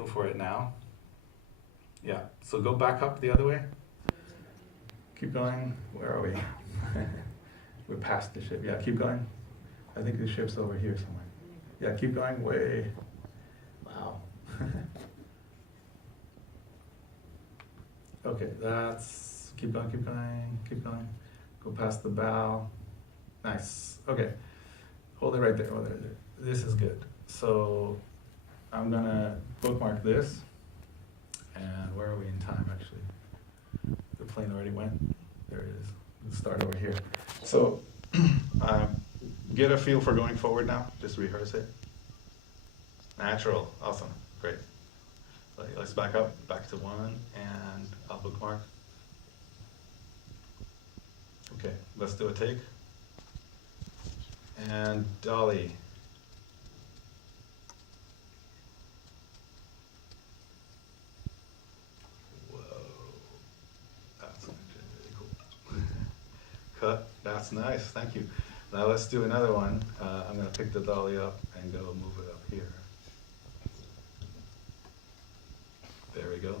Go for it now. Yeah, so go back up the other way. Keep going. Where are we? We're past the ship. Yeah, keep going. I think the ship's over here somewhere. Yeah, keep going way. Wow. Okay, that's, keep going, keep going, keep going. Go past the bow. Nice. Okay, hold it right there, hold it right there. This is good. So I'm gonna bookmark this. And where are we in time, actually? The plane already went. There it is. Let's start over here. So get a feel for going forward now. Just rehearse it. Natural. Awesome. Great. Let's back up, back to 1, and I'll bookmark. Okay, let's do a take. And dolly. Whoa. That's really cool. Cut. That's nice. Thank you. Now let's do another one. I'm going to pick the dolly up and go move it up here. There we go.